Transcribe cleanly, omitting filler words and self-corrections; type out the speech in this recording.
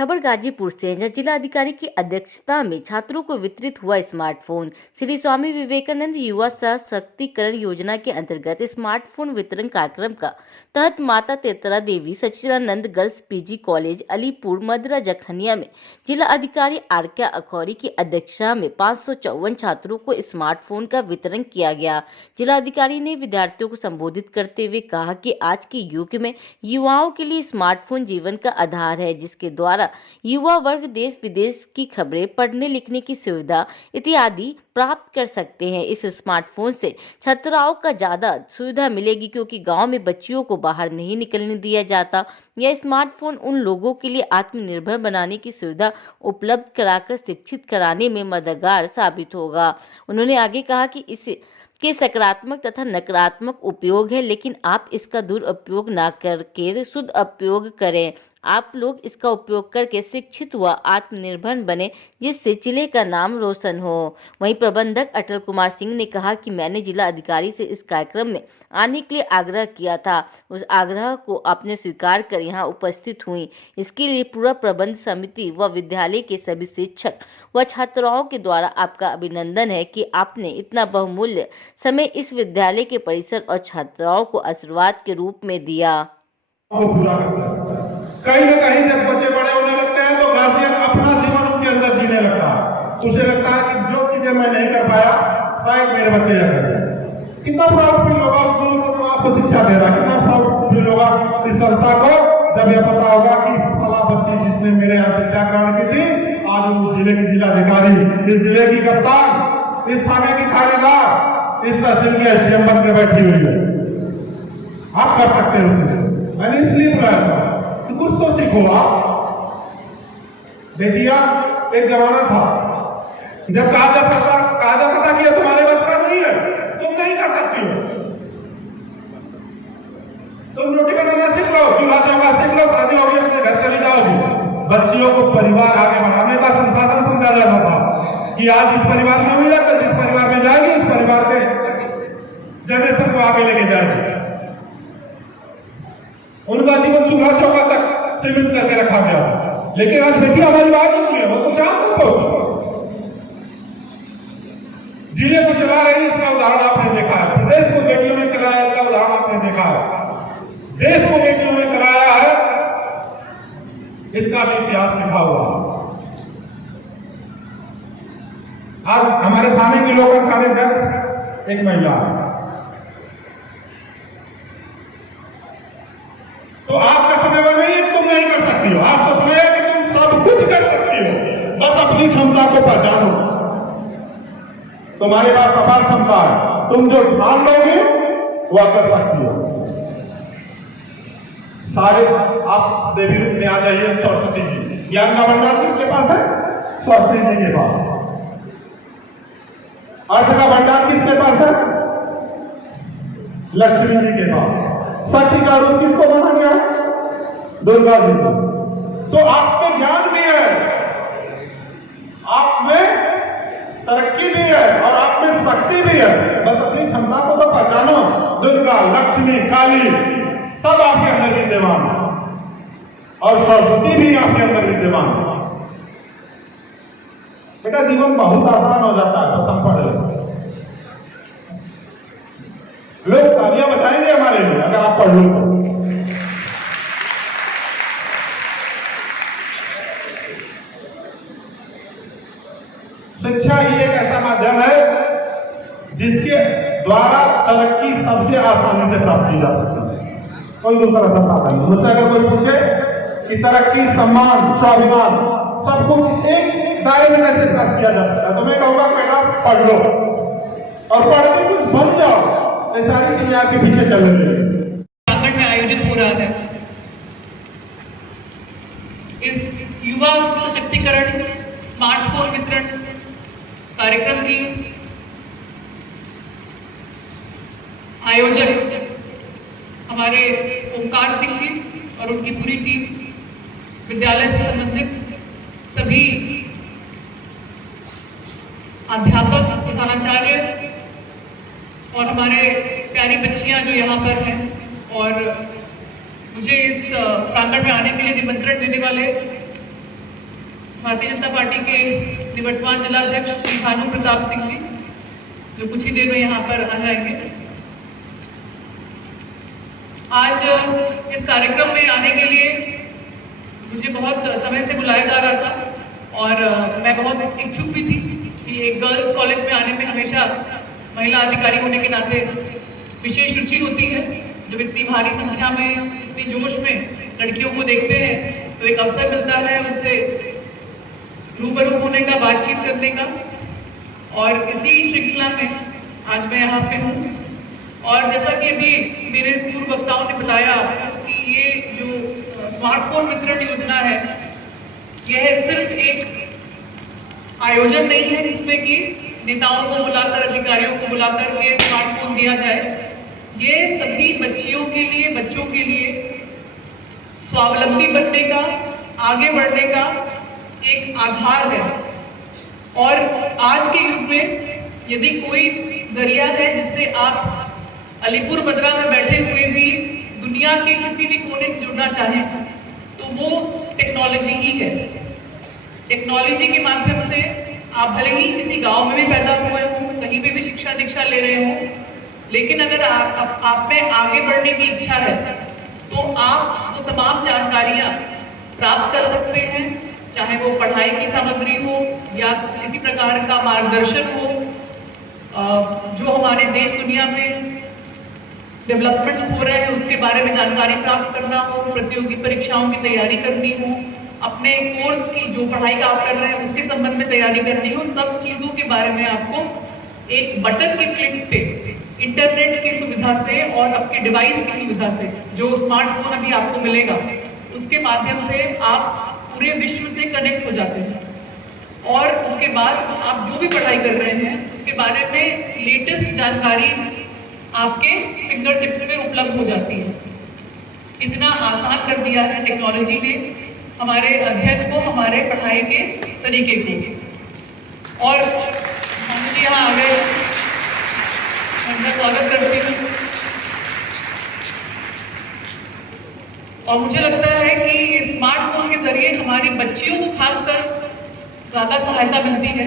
खबर गाजीपुर से है, जहाँ जिला अधिकारी की अध्यक्षता में छात्रों को वितरित हुआ स्मार्टफोन। श्री स्वामी विवेकानंद युवा सशक्तिकरण योजना के अंतर्गत स्मार्टफोन वितरण कार्यक्रम का तहत माता तेतरा देवी सच्चिदानंद गर्ल्स पीजी कॉलेज अलीपुर मदरा जखनिया में जिला अधिकारी आरके अखौरी की अध्यक्षता में 554 छात्रों को स्मार्टफोन का वितरण किया गया। जिला अधिकारी ने विद्यार्थियों को संबोधित करते हुए कहा कि आज के युग में युवाओं के लिए स्मार्टफोन जीवन का आधार है, जिसके द्वारा युवा वर्ग देश विदेश की खबरें, पढ़ने लिखने की सुविधा इत्यादि प्राप्त कर सकते हैं। इस स्मार्टफोन से छात्राओं का ज्यादा सुविधा मिलेगी, क्योंकि गांव में बच्चियों को बाहर नहीं निकलने दिया जाता। यह स्मार्टफोन उन लोगों के लिए आत्मनिर्भर बनाने की सुविधा उपलब्ध कराकर शिक्षित कराने में मददगार साबित होगा। उन्होंने आगे कहा कि इस के सकारात्मक तथा नकारात्मक उपयोग है, लेकिन आप इसका दुरुपयोग ना करके शुद्ध उपयोग करें। आप लोग इसका उपयोग करके शिक्षित व आत्मनिर्भर बने, जिससे जिले का नाम रोशन हो। वहीं प्रबंधक अटल कुमार सिंह ने कहा कि मैंने जिला अधिकारी से इस कार्यक्रम में आने के लिए आग्रह किया था। उस आग्रह को आपने स्वीकार कर यहां उपस्थित हुई। इसके लिए पूरा प्रबंध समिति व विद्यालय के सभी शिक्षक व छात्राओं के द्वारा आपका अभिनंदन है कि आपने इतना बहुमूल्य समय इस विद्यालय के परिसर और छात्राओं को आशीर्वाद के रूप में दिया। कहीं न कहीं जब बच्चे बड़े होने लगते हैं तो गार्जियन अपना जीवन उनके अंदर जीने लगता है। उसे लगता है कि जो चीजें मैं नहीं कर पाया शायद मेरे बच्चे करें। कितना प्राउड फील होगा उस गुरु को आपको शिक्षा दे रहा, कितना प्राउड फील होगा इस संस्था को जब यह पता होगा कि फला बच्ची जिसने मेरे यहाँ शिक्षा ग्रहण की थी आज उस जिले की जिलाधिकारी, इस जिले की कप्तान, इस थाने की थानेदार, इस तहसील के एसडीएम बन के बैठी हुई है। आप कर सकते हैं उसे। मैंने इसलिए बुलाया था, कुछ तो सीखो आप। बेटिया एक जमाना था जब कहा जाता था कि तुम्हारे बस का नहीं है, तुम नहीं कर सकती हो, तुम रोटी बनाना सीख लो, चूल्हा चौका सीख लो, शादी होगी अपने घर चली जाओगी। बच्चियों को परिवार आगे बढ़ाने का संसाधन समझा जाता था कि आज इस परिवार में हुई तो जिस परिवार में जाएगी इस परिवार के जनरेशन को आगे लेके जाएगी। उनका जीवन चूल्हा चौका तक सीमित करके रखा गया। लेकिन आज बेटी हमारी बात नहीं है, वो तो चांद तक पहुंची, जिले को चला रही, इसका उदाहरण आपने देखा है। प्रदेश को बेटियों ने चलाया, इसका उदाहरण आपने देखा है। देश को बेटियों ने चलाया है, इसका भी इतिहास लिखा हुआ। आज हमारे थाने की लोकल थाने अध्यक्ष एक महिला है, तो आपका समय वो नहीं है तुम नहीं कर सकती हो। आपका समय है कि तुम सब कुछ कर सकती हो, बस अपनी क्षमता को पहचानो। तुम्हारे पास अपार क्षमता है, तुम जो ठान लोगे वह कर सकती हो। सारे आप देवी रूप में आ जाइए। सरस्वती जी, ज्ञान का भंडार किसके पास है? सरस्वती जी के पास। अर्थ का भंडार किसके पास है? लक्ष्मी जी के पास। शक्ति का रूप किसको माना गया? दुर्गा जी को। तो आप में ज्ञान भी है, आप में तरक्की भी है और आप में शक्ति भी है, बस अपनी क्षमता को तो पहचानो। दुर्गा, लक्ष्मी, काली सब आपके अंदर विद्यमान है और सरस्वती भी आपके अंदर विद्यमान है। बेटा जीवन बहुत आसान हो जाता है, पसंद पड़े लोग तालियां बजाएंगे हमारे लिए अगर आप पढ़ लो तो। शिक्षा ही एक ऐसा माध्यम है जिसके द्वारा तरक्की सबसे आसानी से प्राप्त की जा सकती है। कोई दूसरा रास्ता नहीं। मुझसे अगर कोई पूछे कि तरक्की, सम्मान, स्वाभिमान सब कुछ एक दायरे में कैसे प्राप्त किया जा सकता है, तो मैं कहूंगा बेटा पढ़ लो और पढ़ के कुछ बन जाओ। सारी चीजें आपके पीछे चल रही है। प्रांगण में आयोजित हो रहा है इस युवा सशक्तिकरण स्मार्टफोन वितरण कार्यक्रम की आयोजक हमारे ओमकार सिंह जी और उनकी पूरी टीम, विद्यालय से संबंधित सभी अध्यापक, प्रधानाचार्य और हमारे प्यारी बच्चियां जो यहाँ पर हैं, और मुझे इस प्रांगण में आने के लिए निमंत्रण देने वाले भारतीय जनता पार्टी के निवर्तमान जिला अध्यक्ष श्री भानु प्रताप सिंह जी, जो कुछ ही देर में यहाँ पर आ जाएंगे। आज इस कार्यक्रम में आने के लिए मुझे बहुत समय से बुलाया जा रहा था और मैं बहुत इच्छुक भी थी कि एक गर्ल्स कॉलेज में आने में हमेशा महिला अधिकारी होने के नाते विशेष रुचि होती है। जब इतनी भारी संख्या में, इतनी जोश में लड़कियों को देखते हैं तो एक अवसर मिलता है उनसे रूबरू होने का, बातचीत करने का। और इसी श्रृंखला में आज मैं यहाँ पे हूँ। और जैसा कि अभी मेरे पूर्व वक्ताओं ने बताया कि ये जो स्मार्टफोन वितरण योजना है, यह सिर्फ एक आयोजन नहीं है जिसमें कि नेताओं को बुलाकर, अधिकारियों को बुलाकर ये स्मार्टफोन दिया जाए। ये सभी बच्चियों के लिए, बच्चों के लिए स्वावलंबी बनने का, आगे बढ़ने का एक आधार है। और आज के युग में यदि कोई जरिया है जिससे आप अलीपुर मद्रा में बैठे हुए भी दुनिया के किसी भी कोने से जुड़ना चाहें तो वो टेक्नोलॉजी ही है। टेक्नोलॉजी के माध्यम से आप भले ही किसी गांव में भी पैदा हुए हों, कहीं भी शिक्षा दीक्षा ले रहे हों, लेकिन अगर आप में आगे बढ़ने की इच्छा है तो आप वो तमाम जानकारियां प्राप्त कर सकते हैं, चाहे वो पढ़ाई की सामग्री हो या किसी प्रकार का मार्गदर्शन हो, जो हमारे देश दुनिया में डेवलपमेंट्स हो रहे हैं उसके बारे में जानकारी प्राप्त करना हो, प्रतियोगी परीक्षाओं की तैयारी करनी हो, अपने कोर्स की जो पढ़ाई का आप कर रहे हैं उसके संबंध में तैयारी करनी हो, सब चीजों के बारे में आपको एक बटन के क्लिक पे इंटरनेट की सुविधा से और आपके डिवाइस की सुविधा से, जो स्मार्टफोन अभी आपको मिलेगा, उसके माध्यम से आप पूरे विश्व से कनेक्ट हो जाते हैं। और उसके बाद आप जो भी पढ़ाई कर रहे हैं उसके बारे में लेटेस्ट जानकारी आपके फिंगर टिप्स में उपलब्ध हो जाती है। इतना आसान कर दिया है टेक्नोलॉजी ने हमारे अध्ययन को, हमारे पढ़ाई के तरीके को। और हम यहाँ आ गए, उनका स्वागत करती हूँ। और मुझे लगता है कि स्मार्टफोन के जरिए हमारी बच्चियों को खासकर ज्यादा सहायता मिलती है।